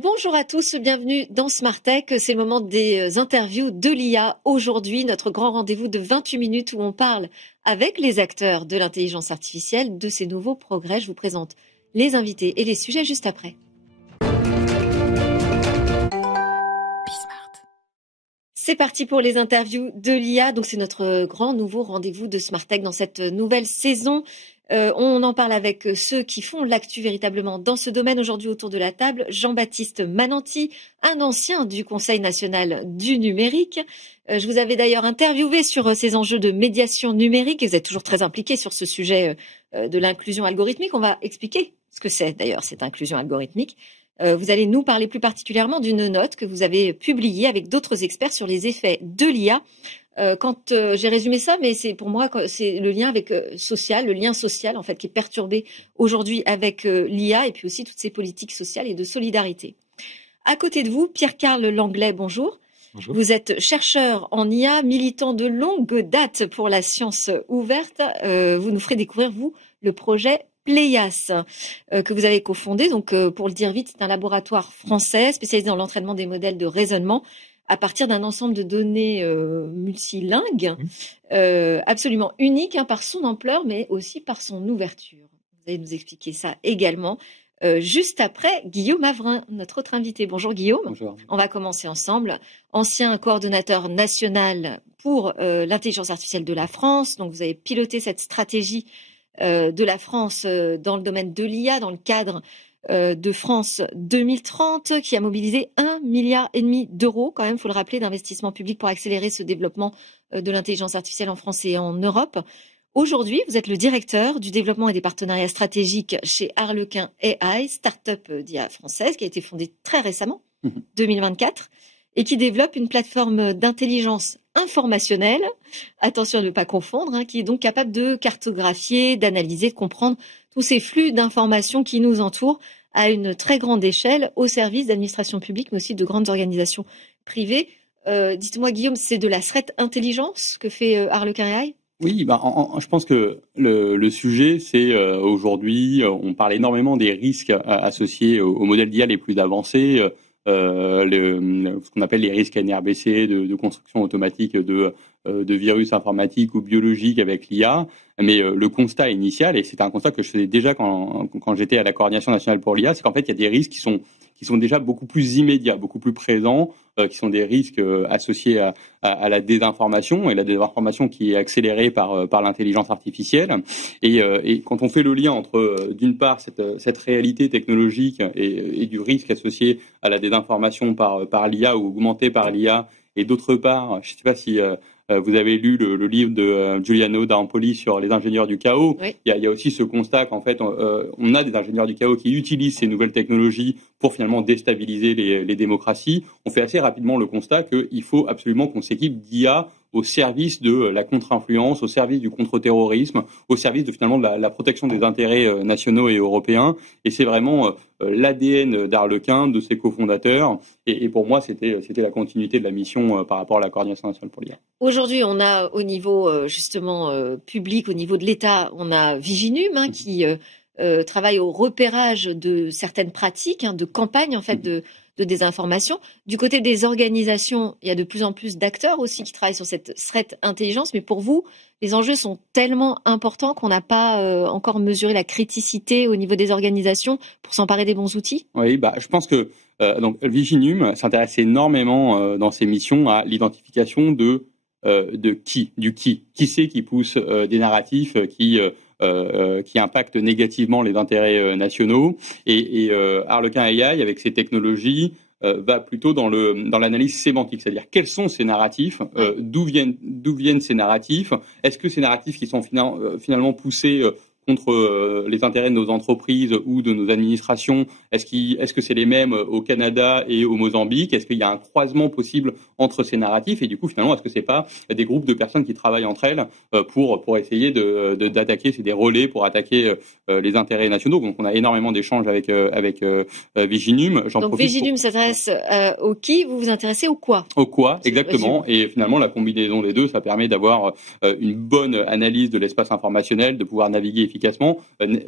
Bonjour à tous, bienvenue dans Smart Tech. C'est le moment des interviews de l'IA. Aujourd'hui, notre grand rendez-vous de 28 minutes où on parle avec les acteurs de l'intelligence artificielle de ces nouveaux progrès. Je vous présente les invités et les sujets juste après. C'est parti pour les interviews de l'IA. Donc c'est notre grand nouveau rendez-vous de Smart Tech dans cette nouvelle saison. On en parle avec ceux qui font l'actu véritablement dans ce domaine. Aujourd'hui autour de la table, Jean-Baptiste Mananti, un ancien du Conseil national du numérique. Je vous avais d'ailleurs interviewé sur ces enjeux de médiation numérique et vous êtes toujours très impliqué sur ce sujet de l'inclusion algorithmique. On va expliquer ce que c'est d'ailleurs cette inclusion algorithmique. Vous allez nous parler plus particulièrement d'une note que vous avez publiée avec d'autres experts sur les effets de l'IA. Quand j'ai résumé ça, mais c'est pour moi c'est le lien avec social, le lien social en fait qui est perturbé aujourd'hui avec l'IA et puis aussi toutes ces politiques sociales et de solidarité. À côté de vous, Pierre-Carl Langlais, bonjour. Bonjour. Vous êtes chercheur en IA, militant de longue date pour la science ouverte. Vous nous ferez découvrir vous le projet Pléias, que vous avez cofondé. Donc, pour le dire vite, c'est un laboratoire français spécialisé dans l'entraînement des modèles de raisonnement à partir d'un ensemble de données multilingues, absolument unique par son ampleur, mais aussi par son ouverture. Vous allez nous expliquer ça également. Juste après, Guillaume Avrin, notre autre invité. Bonjour Guillaume. Bonjour. On va commencer ensemble. Ancien coordonnateur national pour l'intelligence artificielle de la France. Donc, vous avez piloté cette stratégie de la France dans le domaine de l'IA, dans le cadre de France 2030, qui a mobilisé 1,5 milliard d'euros, quand même, il faut le rappeler, d'investissement public pour accélérer ce développement de l'intelligence artificielle en France et en Europe. Aujourd'hui, vous êtes le directeur du développement et des partenariats stratégiques chez Harlequin AI, start-up d'IA française, qui a été fondée très récemment, 2024, et qui développe une plateforme d'intelligence informationnelle, attention à ne pas confondre, qui est donc capable de cartographier, d'analyser, de comprendre tous ces flux d'informations qui nous entourent à une très grande échelle au service d'administrations publiques, mais aussi de grandes organisations privées. Dites-moi, Guillaume, c'est de la threat intelligence que fait Harlequin AI ? Oui, je pense que le sujet, c'est aujourd'hui, on parle énormément des risques associés aux modèles d'IA les plus avancés, ce qu'on appelle les risques NRBC, de construction automatique de virus informatiques ou biologiques avec l'IA. Mais le constat initial, et c'est un constat que je faisais déjà quand j'étais à la coordination nationale pour l'IA, c'est qu'en fait, il y a des risques qui sont déjà beaucoup plus immédiats, beaucoup plus présents, qui sont des risques associés à la désinformation, et la désinformation qui est accélérée par l'intelligence artificielle. Et quand on fait le lien entre, d'une part, cette réalité technologique et du risque associé à la désinformation par l'IA ou augmenté par l'IA, et d'autre part, je ne sais pas si vous avez lu le livre de Giuliano d'Ampoli sur les ingénieurs du chaos. Oui. Il y a aussi ce constat qu'en fait, on a des ingénieurs du chaos qui utilisent ces nouvelles technologies pour finalement déstabiliser les démocraties. On fait assez rapidement le constat qu'il faut absolument qu'on s'équipe d'IA au service de la contre-influence, au service du contre-terrorisme, au service de finalement de la protection des intérêts nationaux et européens. Et c'est vraiment l'ADN d'Harlequin, de ses cofondateurs. Et pour moi, c'était la continuité de la mission par rapport à la coordination nationale pour l'IA. Aujourd'hui, on a au niveau justement public, au niveau de l'État, on a Viginum qui travaille au repérage de certaines pratiques, de campagnes en fait de désinformation. Du côté des organisations, il y a de plus en plus d'acteurs aussi qui travaillent sur cette threat intelligence. Mais pour vous, les enjeux sont tellement importants qu'on n'a pas encore mesuré la criticité au niveau des organisations pour s'emparer des bons outils. Oui, je pense que donc Viginum s'intéresse énormément dans ses missions à l'identification du qui c'est qui pousse des narratifs qui impactent négativement les intérêts nationaux. Et Harlequin AI, avec ses technologies, va plutôt dans l'analyse sémantique, c'est-à-dire quels sont ces narratifs, d'où viennent ces narratifs, est-ce que ces narratifs qui sont finalement poussés contre les intérêts de nos entreprises ou de nos administrations, est-ce que c'est les mêmes au Canada et au Mozambique? Est-ce qu'il y a un croisement possible entre ces narratifs? Et du coup, finalement, est-ce que c'est pas des groupes de personnes qui travaillent entre elles pour essayer d'attaquer, c'est des relais pour attaquer les intérêts nationaux? Donc, on a énormément d'échanges avec Viginum. Donc, Viginum s'intéresse au qui, vous vous intéressez au quoi? Au quoi, exactement. Et finalement, la combinaison des deux, ça permet d'avoir une bonne analyse de l'espace informationnel, de pouvoir naviguer efficacement.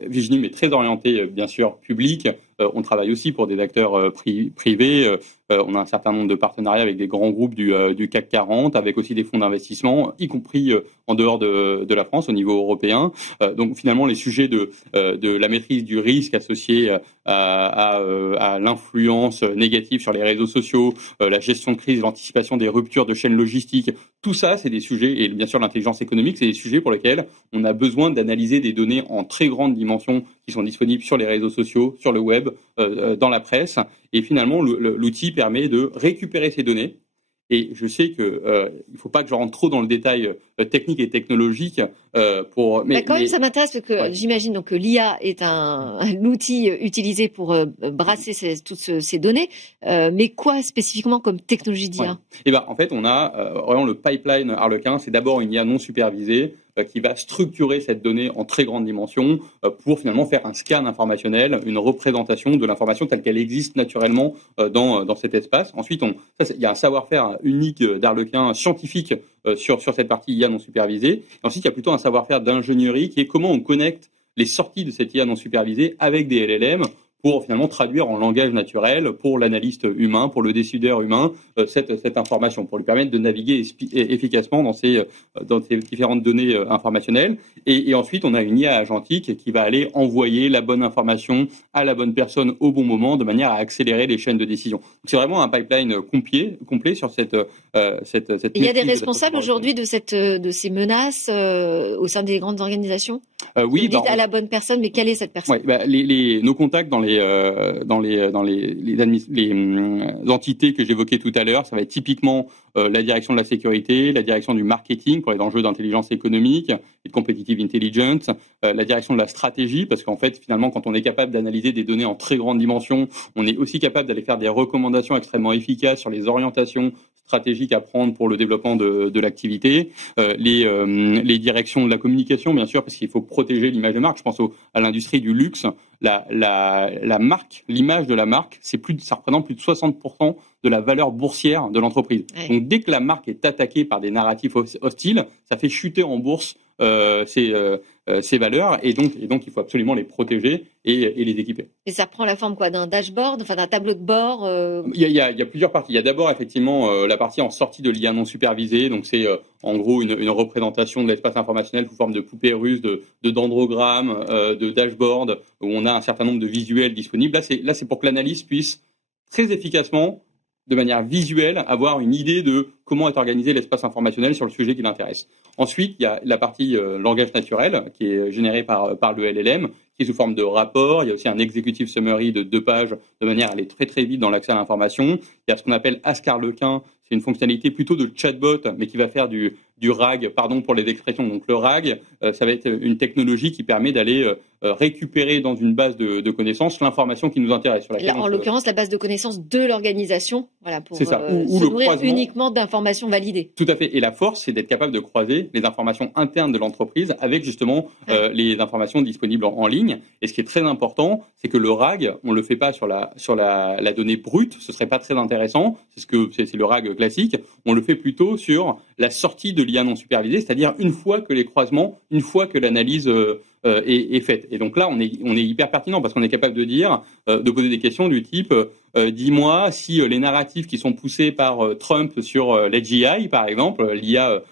Viginum est très orienté, bien sûr, public. on travaille aussi pour des acteurs privés. On a un certain nombre de partenariats avec des grands groupes du CAC 40, avec aussi des fonds d'investissement, y compris en dehors de la France, au niveau européen. Donc finalement, les sujets de la maîtrise du risque associé à l'influence négative sur les réseaux sociaux, la gestion de crise, l'anticipation des ruptures de chaînes logistiques, tout ça, c'est des sujets, et bien sûr l'intelligence économique, c'est des sujets pour lesquels on a besoin d'analyser des données en très grande dimension qui sont disponibles sur les réseaux sociaux, sur le web, dans la presse. Et finalement, l'outil permet de récupérer ces données. Et je sais que il ne faut pas que je rentre trop dans le détail technique et technologique Mais quand même, ça m'intéresse parce que j'imagine donc que l'IA est un outil utilisé pour brasser toutes ces données. Mais quoi spécifiquement comme technologie d'IA? Et en fait, on a vraiment le pipeline Harlequin. C'est d'abord une IA non supervisée qui va structurer cette donnée en très grande dimension pour finalement faire un scan informationnel, une représentation de l'information telle qu'elle existe naturellement dans cet espace. Ensuite, il y a un savoir-faire unique d'Harlequin scientifique sur cette partie IA non supervisée. Et ensuite, il y a plutôt un savoir-faire d'ingénierie qui est comment on connecte les sorties de cette IA non supervisée avec des LLM pour finalement traduire en langage naturel pour l'analyste humain, pour le décideur humain, cette information, pour lui permettre de naviguer efficacement dans ces différentes données informationnelles. Et ensuite, on a une IA agentique qui va aller envoyer la bonne information à la bonne personne au bon moment, de manière à accélérer les chaînes de décision. Donc, c'est vraiment un pipeline complet sur cette il y a des responsables aujourd'hui de ces menaces au sein des grandes organisations? Oui, vous dites à la bonne personne, mais quelle est cette personne? Nos contacts dans les entités que j'évoquais tout à l'heure, ça va être typiquement la direction de la sécurité, la direction du marketing pour les enjeux d'intelligence économique et de competitive intelligence, la direction de la stratégie, parce qu'en fait, finalement, quand on est capable d'analyser des données en très grande dimension, on est aussi capable d'aller faire des recommandations extrêmement efficaces sur les orientations stratégiques à prendre pour le développement de l'activité, les directions de la communication, bien sûr, parce qu'il faut protéger l'image de marque. Je pense à l'industrie du luxe. La marque, l'image de la marque, ça représente plus de 60% de la valeur boursière de l'entreprise. Ouais. Donc, dès que la marque est attaquée par des narratifs hostiles, ça fait chuter en bourse ces valeurs, et donc il faut absolument les protéger et les équiper. Et ça prend la forme quoi, d'un dashboard, enfin d'un tableau de bord Il y a plusieurs parties. Il y a d'abord effectivement la partie en sortie de l'IA non supervisée, donc c'est en gros une représentation de l'espace informationnel sous forme de poupées russes, de dendrogrammes, de dashboard, où on a un certain nombre de visuels disponibles. Là, c'est pour que l'analyste puisse très efficacement, de manière visuelle, avoir une idée de comment est organisé l'espace informationnel sur le sujet qui l'intéresse. Ensuite, il y a la partie langage naturel qui est générée par le LLM, qui est sous forme de rapport. Il y a aussi un executive summary de 2 pages, de manière à aller très très vite dans l'accès à l'information. Il y a ce qu'on appelle Ask Harlequin, c'est une fonctionnalité plutôt de chatbot, mais qui va faire du RAG, pardon pour les expressions. Donc le RAG, ça va être une technologie qui permet d'aller récupérer dans une base de connaissances l'information qui nous intéresse. Sur laquelle en l'occurrence, la base de connaissances de l'organisation, voilà, pour c'est ça. se nourrir uniquement d'informations validées. Tout à fait. Et la force, c'est d'être capable de croiser les informations internes de l'entreprise avec justement les informations disponibles en ligne. Et ce qui est très important, c'est que le RAG, on le fait pas sur la donnée brute. Ce serait pas très intéressant. C'est le RAG classique. On le fait plutôt sur la sortie de l'IA non supervisée, c'est-à-dire une fois que les croisements, une fois que l'analyse est faite. Et donc là, on est hyper pertinent parce qu'on est capable de dire, de poser des questions du type dis-moi si les narratifs qui sont poussés par Trump sur l'AGI, par exemple, l'IA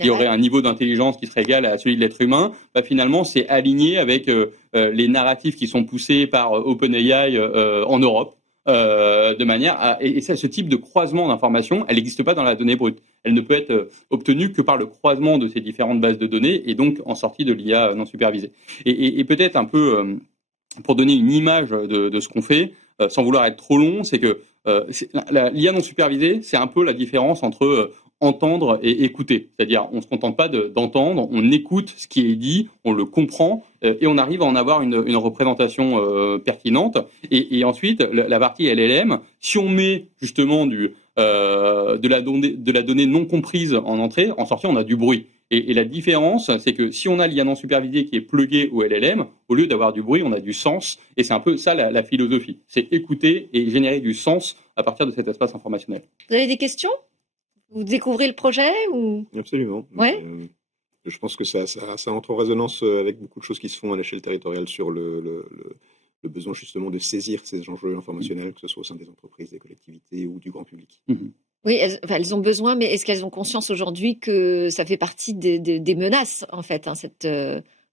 qui aurait un niveau d'intelligence qui serait égal à celui de l'être humain, finalement, c'est aligné avec les narratifs qui sont poussés par OpenAI en Europe. De manière à, et ce type de croisement d'informations, elle n'existe pas dans la donnée brute. Elle ne peut être obtenue que par le croisement de ces différentes bases de données et donc en sortie de l'IA non supervisée. Et peut-être un peu pour donner une image de ce qu'on fait, sans vouloir être trop long, c'est que l'IA non supervisée, c'est un peu la différence entre entendre et écouter. C'est-à-dire, on ne se contente pas d'entendre, on écoute ce qui est dit, on le comprend et on arrive à en avoir une représentation pertinente. Et ensuite, la partie LLM, si on met justement de la donnée non comprise en entrée, en sortie, on a du bruit. Et la différence, c'est que si on a l'IA non supervisée qui est pluguée au LLM, au lieu d'avoir du bruit, on a du sens. Et c'est un peu ça la philosophie. C'est écouter et générer du sens à partir de cet espace informationnel. Vous avez des questions ? Vous découvrez le projet ou... Absolument. Ouais. Je pense que ça entre en résonance avec beaucoup de choses qui se font à l'échelle territoriale sur le besoin justement de saisir ces enjeux informationnels, que ce soit au sein des entreprises, des collectivités ou du grand public. Oui, elles ont besoin, mais est-ce qu'elles ont conscience aujourd'hui que ça fait partie des menaces, en fait, hein, cette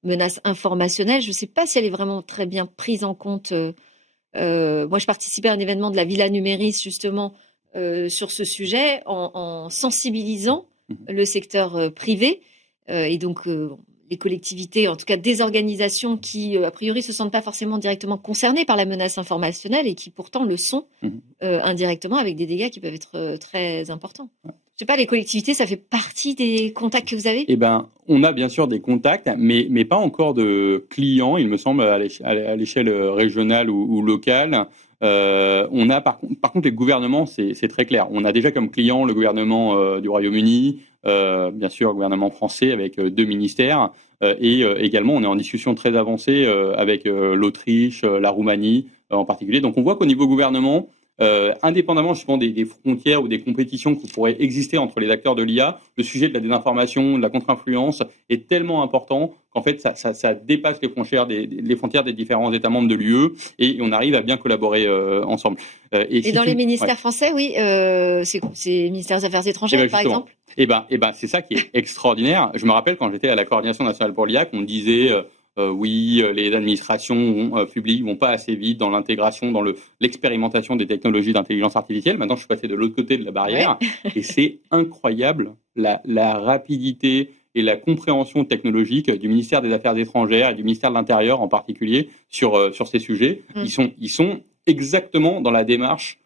menace informationnelle? Je ne sais pas si elle est vraiment très bien prise en compte. Moi, je participais à un événement de la Villa Numéris, justement, sur ce sujet, en sensibilisant le secteur privé. Et donc, les collectivités, en tout cas des organisations qui, a priori, se sentent pas forcément directement concernées par la menace informationnelle et qui pourtant le sont indirectement, avec des dégâts qui peuvent être très importants. Je sais pas, les collectivités, ça fait partie des contacts que vous avez? Eh ben, on a bien sûr des contacts, mais pas encore de clients, il me semble, à l'échelle régionale ou locale. On a par contre les gouvernements, c'est très clair. On a déjà comme client le gouvernement du Royaume-Uni, bien sûr le gouvernement français avec 2 ministères, et également on est en discussion très avancée avec l'Autriche, la Roumanie en particulier. Donc on voit qu'au niveau gouvernement, indépendamment justement des frontières ou des compétitions qui pourraient exister entre les acteurs de l'IA, le sujet de la désinformation, de la contre-influence est tellement important qu'en fait ça dépasse les frontières des différents États membres de l'UE et on arrive à bien collaborer ensemble. Et dans les ministères français, oui, c'est ministère des Affaires étrangères, par exemple. Et ben c'est ça qui est extraordinaire. Je me rappelle quand j'étais à la coordination nationale pour l'IA qu'on disait oui, les administrations publiques vont pas assez vite dans l'intégration, dans l'expérimentation des technologies d'intelligence artificielle. Maintenant, je suis passé de l'autre côté de la barrière et c'est incroyable la rapidité et la compréhension technologique du ministère des Affaires étrangères et du ministère de l'Intérieur en particulier sur ces sujets. Ils sont exactement dans la démarche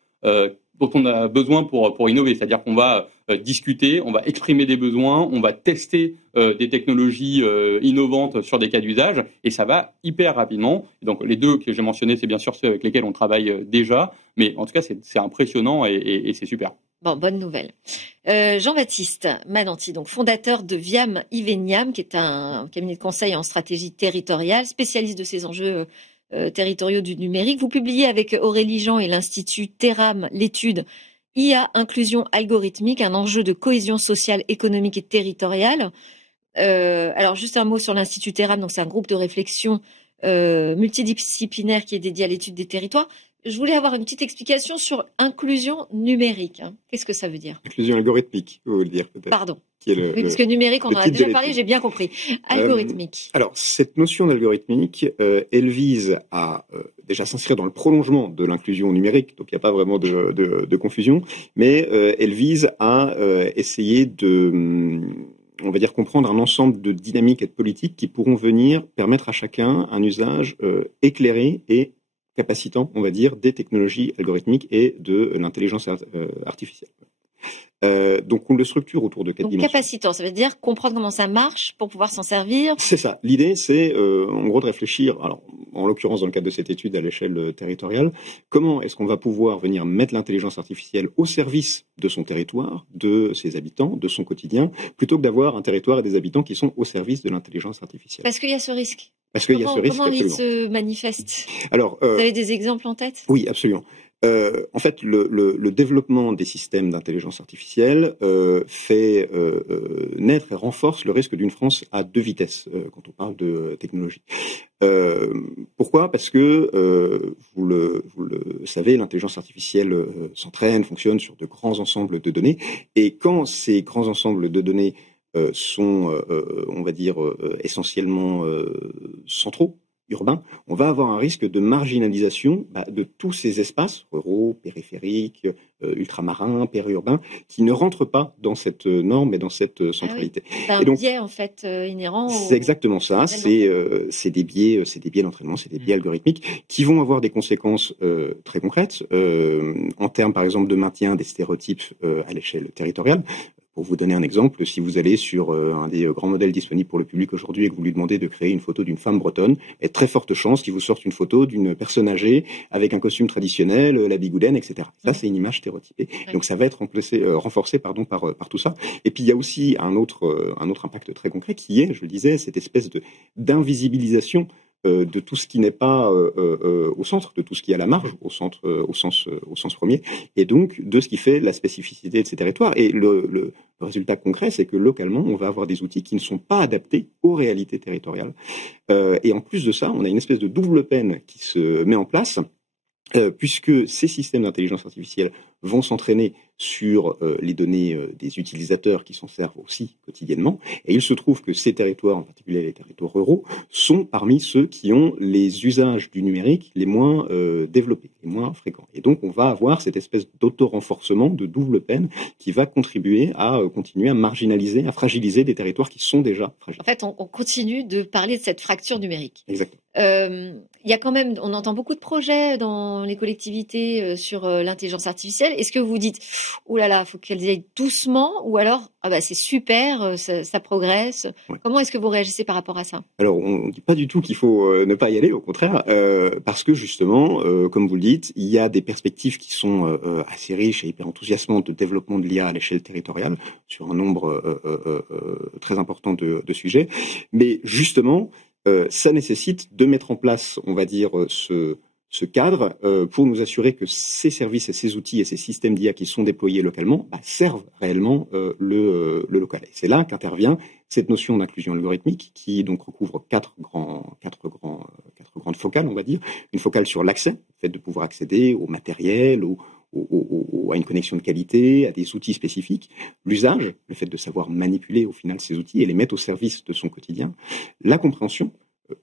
dont on a besoin pour innover, c'est-à-dire qu'on va discuter, on va exprimer des besoins, on va tester des technologies innovantes sur des cas d'usage, et ça va hyper rapidement. Et donc les 2 que j'ai mentionnés, c'est bien sûr ceux avec lesquels on travaille déjà, mais en tout cas c'est impressionnant et c'est super. Bon, bonne nouvelle. Jean-Baptiste Mananti, donc fondateur de Viam Iveniam, qui est un cabinet de conseil en stratégie territoriale, spécialiste de ces enjeux territoriaux du numérique. Vous publiez avec Aurélie Jean et l'Institut Terram l'étude IA, inclusion algorithmique, un enjeu de cohésion sociale, économique et territoriale. Alors, juste un mot sur l'Institut Terram. Donc, c'est un groupe de réflexion multidisciplinaire qui est dédié à l'étude des territoires. Je voulais avoir une petite explication sur inclusion numérique. Qu'est-ce que ça veut dire? Inclusion algorithmique, vous voulez dire peut-être. Pardon. Oui, parce que numérique, on en a déjà parlé, j'ai bien compris. Algorithmique. Alors, cette notion d'algorithmique, elle vise à déjà s'inscrire dans le prolongement de l'inclusion numérique, donc il n'y a pas vraiment de confusion, mais elle vise à essayer on va dire comprendre un ensemble de dynamiques et de politiques qui pourront venir permettre à chacun un usage éclairé et capacitant, on va dire, des technologies algorithmiques et de l'intelligence artificielle. Donc on le structure autour de 4 dimensions. Capacitant, ça veut dire comprendre comment ça marche pour pouvoir s'en servir. C'est ça. L'idée, c'est en gros de réfléchir, alors en l'occurrence dans le cadre de cette étude à l'échelle territoriale, comment est-ce qu'on va pouvoir venir mettre l'intelligence artificielle au service de son territoire, de ses habitants, de son quotidien, plutôt que d'avoir un territoire et des habitants qui sont au service de l'intelligence artificielle. Parce qu'il y a ce risque. Parce qu'il y a ce risque. Comment il se manifeste? Alors, vous avez des exemples en tête? Oui, absolument. En fait, le développement des systèmes d'intelligence artificielle fait naître et renforce le risque d'une France à 2 vitesses quand on parle de technologie. Pourquoi? Parce que, vous le savez, l'intelligence artificielle s'entraîne, fonctionne sur de grands ensembles de données. Et quand ces grands ensembles de données sont, on va dire, essentiellement centraux, urbain, on va avoir un risque de marginalisation de tous ces espaces ruraux, périphériques, ultramarins, périurbains, qui ne rentrent pas dans cette norme et dans cette centralité. Oui. C'est un biais en fait inhérent. C'est exactement ça. C'est des biais d'entraînement, c'est des biais algorithmiques qui vont avoir des conséquences très concrètes en termes, par exemple, de maintien des stéréotypes à l'échelle territoriale. Pour vous donner un exemple, si vous allez sur un des grands modèles disponibles pour le public aujourd'hui et que vous lui demandez de créer une photo d'une femme bretonne, il y a de très fortes chances qu'il vous sorte une photo d'une personne âgée avec un costume traditionnel, la bigouden, etc. Ça, c'est une image stéréotypée. Donc, ça va être renforcé par tout ça. Et puis, il y a aussi un autre impact très concret qui est, je le disais, cette espèce d'invisibilisation de tout ce qui n'est pas au centre, de tout ce qui est à la marge, au sens premier, et donc de ce qui fait la spécificité de ces territoires. Et le résultat concret, c'est que localement, on va avoir des outils qui ne sont pas adaptés aux réalités territoriales. Et en plus de ça, on a une espèce de double peine qui se met en place, puisque ces systèmes d'intelligence artificielle vont s'entraîner sur les données des utilisateurs qui s'en servent aussi quotidiennement. Et il se trouve que ces territoires, en particulier les territoires ruraux, sont parmi ceux qui ont les usages du numérique les moins développés, les moins fréquents. Et donc on va avoir cette espèce d'auto-renforcement, de double peine, qui va contribuer à continuer à marginaliser, à fragiliser des territoires qui sont déjà fragiles. En fait, on continue de parler de cette fracture numérique. Exactement. Il y a quand même, on entend beaucoup de projets dans les collectivités sur l'intelligence artificielle. Est-ce que vous dites, oh là là, faut qu'elles aillent doucement, ou alors, ah bah c'est super, ça progresse. Ouais. Comment est-ce que vous réagissez par rapport à ça? Alors, on ne dit pas du tout qu'il faut ne pas y aller, au contraire, parce que justement, comme vous le dites, il y a des perspectives qui sont assez riches et hyper enthousiasmantes de développement de l'IA à l'échelle territoriale sur un nombre très important de sujets, mais justement, ça nécessite de mettre en place, on va dire, ce cadre pour nous assurer que ces services et ces outils et ces systèmes d'IA qui sont déployés localement servent réellement le local. Et c'est là qu'intervient cette notion d'inclusion algorithmique qui donc recouvre quatre grandes focales, on va dire. Une focale sur l'accès, le fait de pouvoir accéder au matériel, à une connexion de qualité, à des outils spécifiques. L'usage, le fait de savoir manipuler au final ces outils et les mettre au service de son quotidien. La compréhension,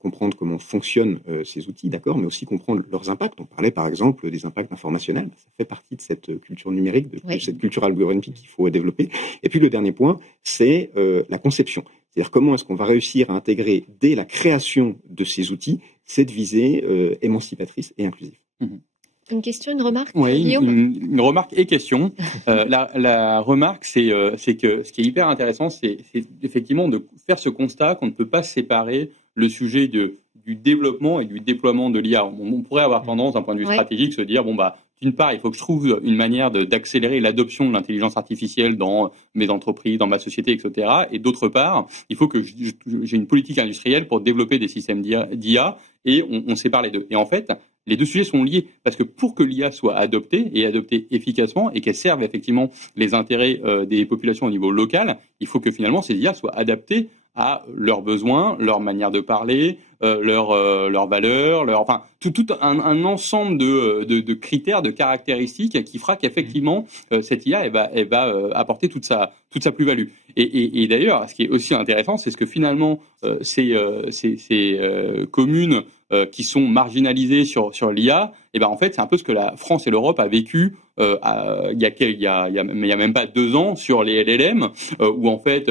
comprendre comment fonctionnent ces outils, d'accord, mais aussi comprendre leurs impacts. On parlait par exemple des impacts informationnels. Ça fait partie de cette culture numérique, de cette culture algorithmique qu'il faut développer. Et puis le dernier point, c'est la conception. C'est-à-dire comment est-ce qu'on va réussir à intégrer dès la création de ces outils cette visée émancipatrice et inclusive. Une question, une remarque? Oui, une remarque et question. La remarque, c'est que ce qui est hyper intéressant, c'est effectivement de faire ce constat qu'on ne peut pas séparer le sujet du développement et du déploiement de l'IA. On pourrait avoir tendance, d'un point de vue stratégique, se dire, d'une part, il faut que je trouve une manière d'accélérer l'adoption de l'intelligence artificielle dans mes entreprises, dans ma société, etc. Et d'autre part, il faut que j'ai une politique industrielle pour développer des systèmes d'IA et on sépare les deux. Et en fait, les deux sujets sont liés parce que pour que l'IA soit adoptée et adoptée efficacement et qu'elle serve effectivement les intérêts des populations au niveau local, il faut que finalement ces IA soient adaptées à leurs besoins, leur manière de parler, leurs valeurs, tout un ensemble de critères, de caractéristiques qui fera qu'effectivement cette IA elle va apporter toute sa plus-value. Et d'ailleurs, ce qui est aussi intéressant, c'est ce que finalement ces communes qui sont marginalisées sur l'IA, en fait, c'est un peu ce que la France et l'Europe a vécu il y a même pas 2 ans sur les LLM, où en fait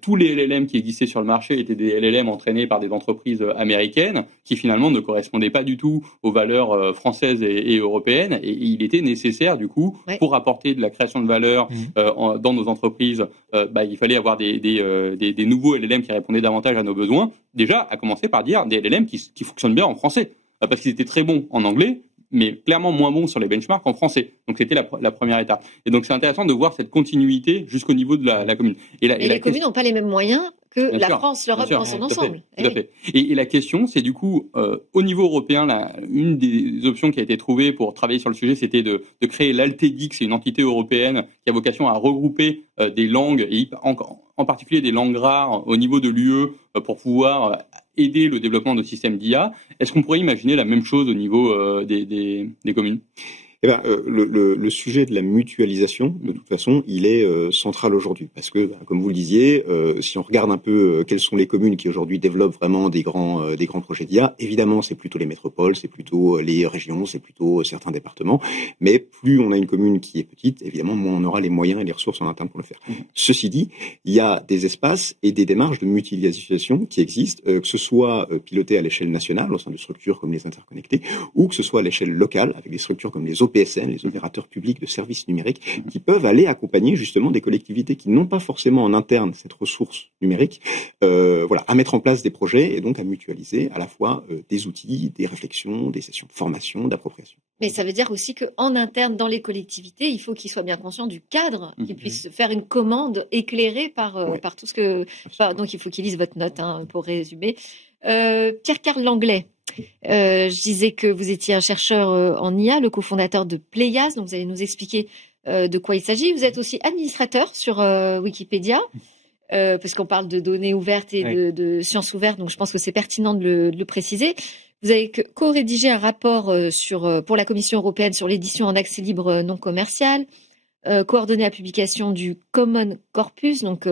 tous les LLM qui existaient sur le marché étaient des LLM entraînés par des entreprises américaines qui finalement ne correspondaient pas du tout aux valeurs françaises et européennes. Et il était nécessaire du coup pour apporter de la création de valeur dans nos entreprises, il fallait avoir des nouveaux LLM qui répondaient davantage à nos besoins. Déjà, à commencer par dire des LLM qui fonctionnent bien en français, parce qu'ils étaient très bons en anglais, mais clairement moins bons sur les benchmarks en français. Donc c'était la première étape. Et donc c'est intéressant de voir cette continuité jusqu'au niveau de la commune. Et les communes n'ont pas les mêmes moyens que la France, l'Europe dans son ensemble. Tout à fait. Et la question, c'est du coup, au niveau européen, une des options qui a été trouvée pour travailler sur le sujet, c'était de créer l'Altedix, c'est une entité européenne qui a vocation à regrouper des langues, et en particulier des langues rares au niveau de l'UE, pour pouvoir aider le développement de systèmes d'IA. Est-ce qu'on pourrait imaginer la même chose au niveau des communes ? Le sujet de la mutualisation, de toute façon, il est central aujourd'hui. Parce que, comme vous le disiez, si on regarde un peu quelles sont les communes qui aujourd'hui développent vraiment des grands projets d'IA, évidemment, c'est plutôt les métropoles, c'est plutôt les régions, c'est plutôt certains départements. Mais plus on a une commune qui est petite, évidemment, moins on aura les moyens et les ressources en interne pour le faire. Ceci dit, il y a des espaces et des démarches de mutualisation qui existent, que ce soit piloté à l'échelle nationale, au sein de structures comme les interconnectés, ou que ce soit à l'échelle locale, avec des structures comme les OPSN, les opérateurs publics de services numériques, qui peuvent aller accompagner justement des collectivités qui n'ont pas forcément en interne cette ressource numérique, à mettre en place des projets et donc à mutualiser à la fois des outils, des réflexions, des sessions de formation, d'appropriation. Mais ça veut dire aussi qu'en interne, dans les collectivités, il faut qu'ils soient bien conscients du cadre, qu'ils puissent faire une commande éclairée par tout ce que... donc il faut qu'ils lisent votre note, pour résumer. Pierre-Carl Langlais, je disais que vous étiez un chercheur en IA, le cofondateur de Pléias, donc vous allez nous expliquer de quoi il s'agit. Vous êtes aussi administrateur sur Wikipédia, parce qu'on parle de données ouvertes et de sciences ouvertes, donc je pense que c'est pertinent de le préciser. Vous avez co-rédigé un rapport pour la Commission européenne sur l'édition en accès libre non commercial, coordonné la publication du Common Corpus, donc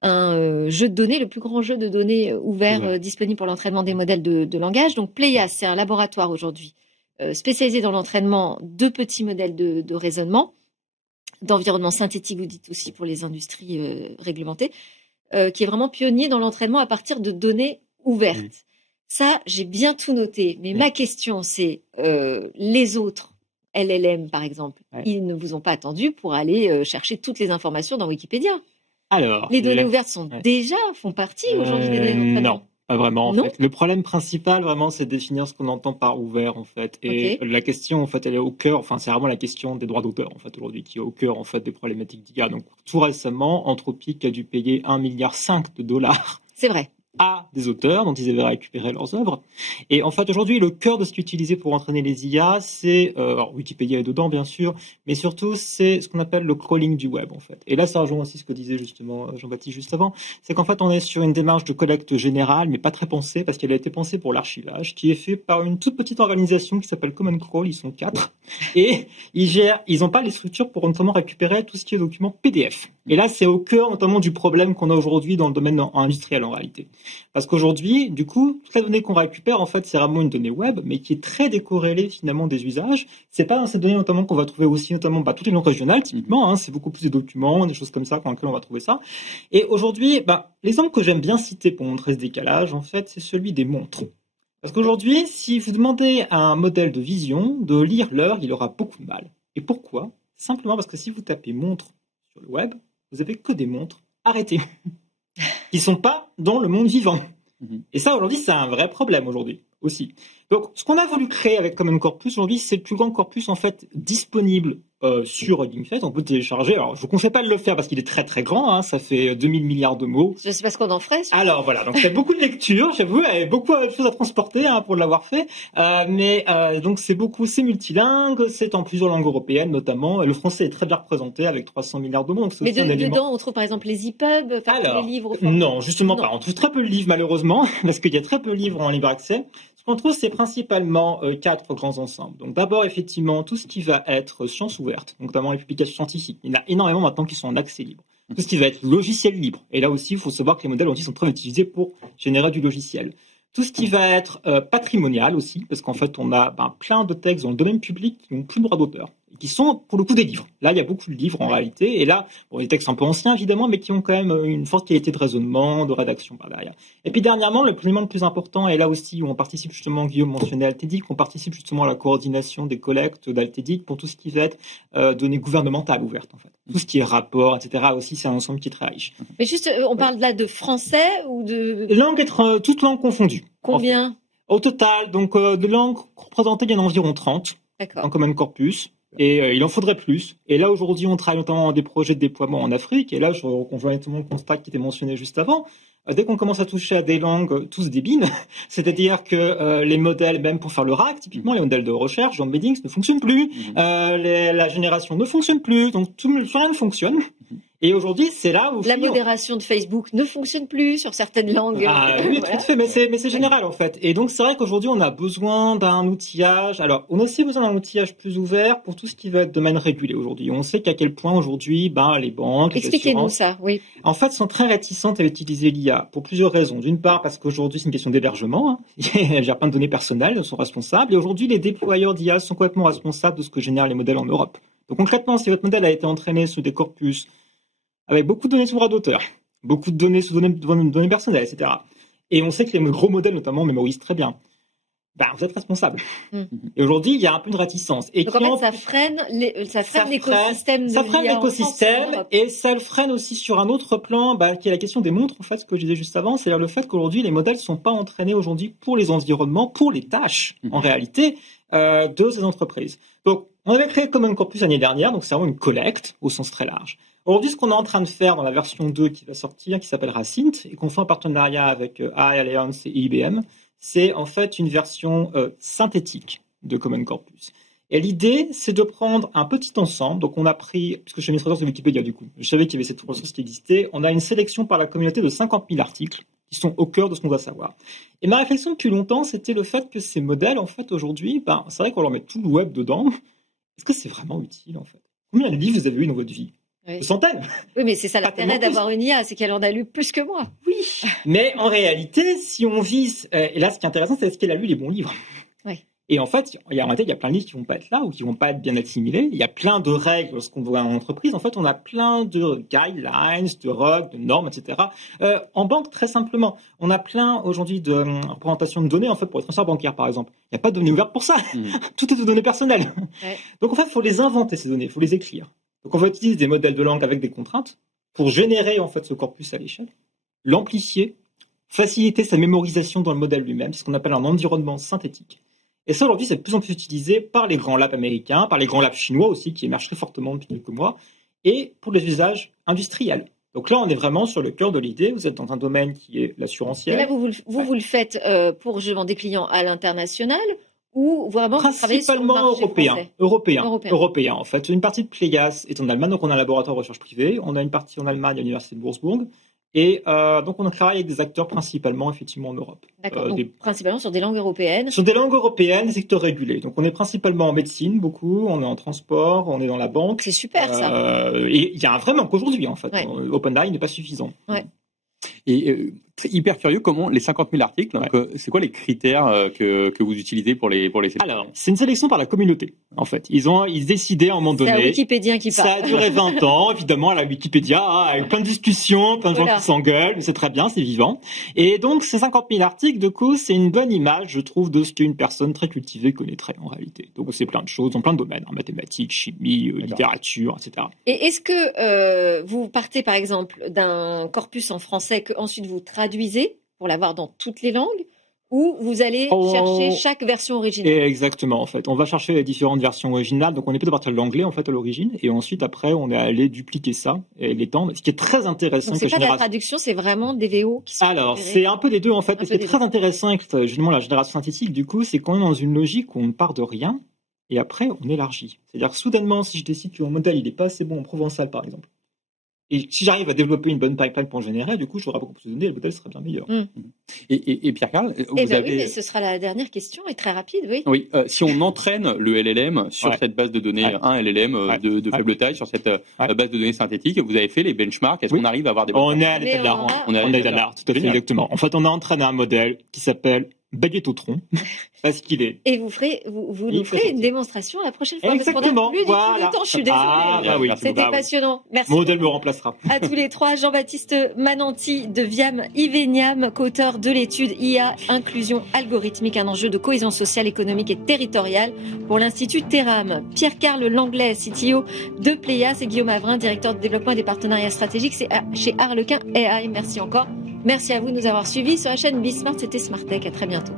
un jeu de données, le plus grand jeu de données ouvert disponible pour l'entraînement des modèles de langage. Donc Pléias, c'est un laboratoire aujourd'hui spécialisé dans l'entraînement de petits modèles de raisonnement, d'environnement synthétique, vous dites aussi pour les industries réglementées, qui est vraiment pionnier dans l'entraînement à partir de données ouvertes. Ça, j'ai bien tout noté, mais ma question c'est, les autres LLM par exemple, ils ne vous ont pas attendu pour aller chercher toutes les informations dans Wikipédia. Alors, les données ouvertes font partie aujourd'hui des données d'entraînement. Non, pas vraiment en fait. Le problème principal vraiment, c'est de définir ce qu'on entend par ouvert en fait. Et la question en fait, elle est au cœur. Enfin, c'est vraiment la question des droits d'auteur en fait aujourd'hui qui est au cœur en fait des problématiques d'IA. Donc tout récemment, Anthropic a dû payer 1,5 milliard $. C'est vrai. À des auteurs dont ils avaient récupéré leurs œuvres. Et en fait, aujourd'hui, le cœur de ce qui est utilisé pour entraîner les IA, c'est, alors Wikipédia est dedans, bien sûr, mais surtout, c'est ce qu'on appelle le crawling du web, en fait. Et là, ça rejoint aussi ce que disait justement Jean-Baptiste juste avant, c'est qu'en fait, on est sur une démarche de collecte générale, mais pas très pensée, parce qu'elle a été pensée pour l'archivage, qui est fait par une toute petite organisation qui s'appelle Common Crawl, ils sont 4, et ils n'ont pas les structures pour notamment récupérer tout ce qui est document PDF. Et là, c'est au cœur notamment du problème qu'on a aujourd'hui dans le domaine industriel, en réalité. Parce qu'aujourd'hui, du coup, toute la donnée qu'on récupère, en fait, c'est vraiment une donnée web, mais qui est très décorrélée finalement des usages. C'est pas dans cette donnée notamment qu'on va trouver aussi notamment toutes les langues régionales, typiquement. C'est beaucoup plus des documents, des choses comme ça dans lesquelles on va trouver ça. Et aujourd'hui, l'exemple que j'aime bien citer pour montrer ce décalage, en fait, c'est celui des montres. Parce qu'aujourd'hui, si vous demandez à un modèle de vision de lire l'heure, il aura beaucoup de mal. Et pourquoi ? Simplement parce que si vous tapez montre sur le web, vous avez que des montres arrêtées. Qui sont pas dans le monde vivant. Et ça, aujourd'hui, c'est un vrai problème, aujourd'hui, aussi. Donc, ce qu'on a voulu créer avec Common Corpus, aujourd'hui, c'est le plus grand corpus, en fait, disponible sur GameFest. On peut télécharger. Alors, je vous conseille pas de le faire parce qu'il est très, très grand, ça fait 2000 milliards de mots. Je sais pas ce qu'on en ferait. Alors, voilà. Donc, il y a beaucoup de lectures, j'avoue, il y a beaucoup de choses à transporter, pour l'avoir fait. Donc, c'est multilingue, c'est en plusieurs langues européennes, notamment. Le français est très bien représenté avec 300 milliards de mots. Donc mais dedans, on trouve par exemple les EPUB, les livres. Non, justement pas. On trouve très peu de livres, malheureusement, parce qu'il y a très peu de livres en libre accès. Ce qu'on trouve, c'est principalement 4 grands ensembles. Donc, d'abord, effectivement, tout ce qui va être sciences ouvertes, donc notamment les publications scientifiques. Il y en a énormément maintenant qui sont en accès libre. Tout ce qui va être logiciel libre. Et là aussi, il faut savoir que les modèles aussi sont très utilisés pour générer du logiciel. Tout ce qui va être patrimonial aussi, parce qu'en fait, on a plein de textes dans le domaine public qui n'ont plus le droit d'auteur, qui sont pour le coup des livres. Là, il y a beaucoup de livres en réalité, et là, des textes un peu anciens évidemment, mais qui ont quand même une forte qualité de raisonnement, de rédaction par derrière. Et puis dernièrement, l'élément le plus important, et là aussi où on participe justement, Guillaume mentionnait Altédic, on participe justement à la coordination des collectes d'Altédic pour tout ce qui va être données gouvernementales ouvertes en fait. Tout ce qui est rapport, etc. aussi, c'est un ensemble qui est très riche. Mais juste, on parle là de français ou de... Toutes langues confondues. Combien ? Au total, donc de langues représentées, il y en a environ 30 en Common Corpus. Et il en faudrait plus. Et là, aujourd'hui, on travaille notamment dans des projets de déploiement en Afrique. Et là, je rejoins notamment le constat qui était mentionné juste avant. Dès qu'on commence à toucher à des langues, tous débines, c'est-à-dire que les modèles, même pour faire le RAC, typiquement, les modèles de recherche, John Beddings, ne fonctionnent plus. La génération ne fonctionne plus. Donc, rien ne fonctionne. Et aujourd'hui, c'est là où... La modération de Facebook ne fonctionne plus sur certaines langues. Oui, tout à fait, mais c'est général en fait. Et donc, c'est vrai qu'aujourd'hui, on a besoin d'un outillage. Alors, on a aussi besoin d'un outillage plus ouvert pour tout ce qui va être domaine régulé aujourd'hui. On sait qu'à quel point aujourd'hui, les banques, les Expliquez-nous ça, oui. En fait, sont très réticentes à utiliser l'IA pour plusieurs raisons. D'une part, parce qu'aujourd'hui, c'est une question d'hébergement. Il y a plein de données personnelles, elles sont responsables. Et aujourd'hui, les déployeurs d'IA sont complètement responsables de ce que génèrent les modèles en Europe. Donc, concrètement, si votre modèle a été entraîné sur des corpus avec beaucoup de données sous droit d'auteur, beaucoup de données sous données personnelles, etc. Et on sait que les gros modèles, notamment, mémorisent très bien. vous êtes responsable. Et aujourd'hui, il y a un peu de réticence. Et donc en fait, ça freine l'écosystème de ça freine l'IA l'écosystème et ça le freine aussi sur un autre plan, qui est la question des montres, en fait, ce que je disais juste avant, c'est-à-dire le fait qu'aujourd'hui, les modèles ne sont pas entraînés aujourd'hui pour les environnements, pour les tâches, en réalité, de ces entreprises. Donc, on avait créé Common Corpus l'année dernière, donc c'est vraiment une collecte au sens très large. Aujourd'hui, ce qu'on est en train de faire dans la version 2 qui va sortir, qui s'appellera Synth, et qu'on fait en partenariat avec AI Alliance et IBM, c'est en fait une version synthétique de Common Corpus. Et l'idée, c'est de prendre un petit ensemble. Donc, on a pris, puisque je suis administrateur de Wikipédia du coup, je savais qu'il y avait cette ressource qui existait. On a une sélection par la communauté de 50 000 articles qui sont au cœur de ce qu'on doit savoir. Et ma réflexion depuis longtemps, c'était le fait que ces modèles, en fait, aujourd'hui, c'est vrai qu'on leur met tout le web dedans. Est-ce que c'est vraiment utile, en fait? Combien de livres vous avez eu dans votre vie? Des centaines. Oui, mais c'est ça l'intérêt d'avoir une IA, c'est qu'elle en a lu plus que moi. Oui. Mais en réalité, si on vise, et là, ce qui est intéressant, c'est est-ce qu'elle a lu les bons livres. Oui. Et en fait, il y a plein de livres qui vont pas être là ou qui vont pas être bien assimilés. Il y a plein de règles lorsqu'on voit en entreprise. En fait, on a plein de guidelines, de règles, de normes, etc. En banque, très simplement, on a plein aujourd'hui de représentations de données, en fait, pour les transferts bancaires, par exemple. Il n'y a pas de données ouvertes pour ça. Tout est de données personnelles. Ouais. Donc, en fait, il faut les inventer, ces données, il faut les écrire. Donc, on va utiliser des modèles de langue avec des contraintes pour générer, en fait, ce corpus à l'échelle, l'amplifier, faciliter sa mémorisation dans le modèle lui-même, c'est ce qu'on appelle un environnement synthétique. Et ça, aujourd'hui, c'est de plus en plus utilisé par les grands labs américains, par les grands labs chinois aussi, qui émergent très fortement depuis quelques mois, et pour les usages industriels. Donc là, on est vraiment sur le cœur de l'idée. Vous êtes dans un domaine qui est l'assurantiel. Et là, vous le faites pour justement des clients à l'international ou vraiment principalement européen. En fait, une partie de Pléias est en Allemagne, donc on a un laboratoire de recherche privé. On a une partie en Allemagne à l'université de Würzburg. Et donc, on travaille avec des acteurs principalement, effectivement, en Europe. D'accord, donc principalement sur des langues européennes. Sur des langues européennes, des secteurs régulés. Donc, on est principalement en médecine, beaucoup. On est en transport, on est dans la banque. C'est super, ça. Et il y a un vrai manque aujourd'hui, en fait. Ouais. OpenAI n'est pas suffisant. Ouais. Et hyper curieux, comment les 50 000 articles, donc, c'est quoi les critères que vous utilisez pour les sélectionner? Alors, c'est une sélection par la communauté, en fait. Ils décidaient à un moment donné. C'est un Wikipédien qui parle. Ça a duré 20 ans, évidemment, à la Wikipédia, avec plein de discussions, plein de gens qui s'engueulent, mais c'est très bien, c'est vivant. Et donc, ces 50 000 articles, du coup, c'est une bonne image, je trouve, de ce qu'une personne très cultivée connaîtrait, en réalité. Donc, c'est plein de choses, dans plein de domaines, mathématiques, chimie, littérature, etc. Et est-ce que vous partez, par exemple, d'un corpus en français que ensuite vous traduisez pour l'avoir dans toutes les langues, ou vous allez chercher chaque version originale? Exactement, en fait. On va chercher les différentes versions originales. Donc, on est plutôt à partir de l'anglais, en fait, à l'origine. Et ensuite, après, on est allé dupliquer ça et l'étendre. Ce qui est très intéressant. Donc, c'est pas de la traduction, c'est vraiment des VO qui sont Alors, c'est un peu des deux, en fait. Ce qui est très intéressant avec, justement, la génération synthétique, du coup, c'est qu'on est dans une logique où on part de rien et après, on élargit. C'est-à-dire, soudainement, si je décide que mon modèle, il est pas assez bon en provençal, par exemple, et si j'arrive à développer une bonne pipeline pour en générer, du coup, j'aurai beaucoup plus de données et le modèle sera bien meilleur. Et Pierre-Carl, vous avez... Oui, mais ce sera la dernière question, et très rapide, oui. Oui, si on entraîne le LLM sur cette base de données, un LLM de faible taille, sur cette base de données synthétique, vous avez fait les benchmarks, est-ce qu'on arrive à avoir des... On est à l'état de l'art, tout à fait, exactement. En fait, on a entraîné un modèle qui s'appelle Baguetteotron, parce qu'il est. Et vous nous ferez une démonstration la prochaine fois. Exactement. Parce qu'on a plus du tout le temps, je suis désolée. C'était passionnant. Merci. Mon modèle me remplacera. À tous les trois, Jean-Baptiste Mananti de Viam Iveniam, co-auteur de l'étude IA Inclusion algorithmique, un enjeu de cohésion sociale, économique et territoriale pour l'Institut Terram. Pierre-Carl Langlais, CTO de Pléias, et Guillaume Avrin, directeur de développement et des partenariats stratégiques chez Harlequin AI. Merci encore. Merci à vous de nous avoir suivis sur la chaîne Bismart. C'était Smart Tech. À très bientôt.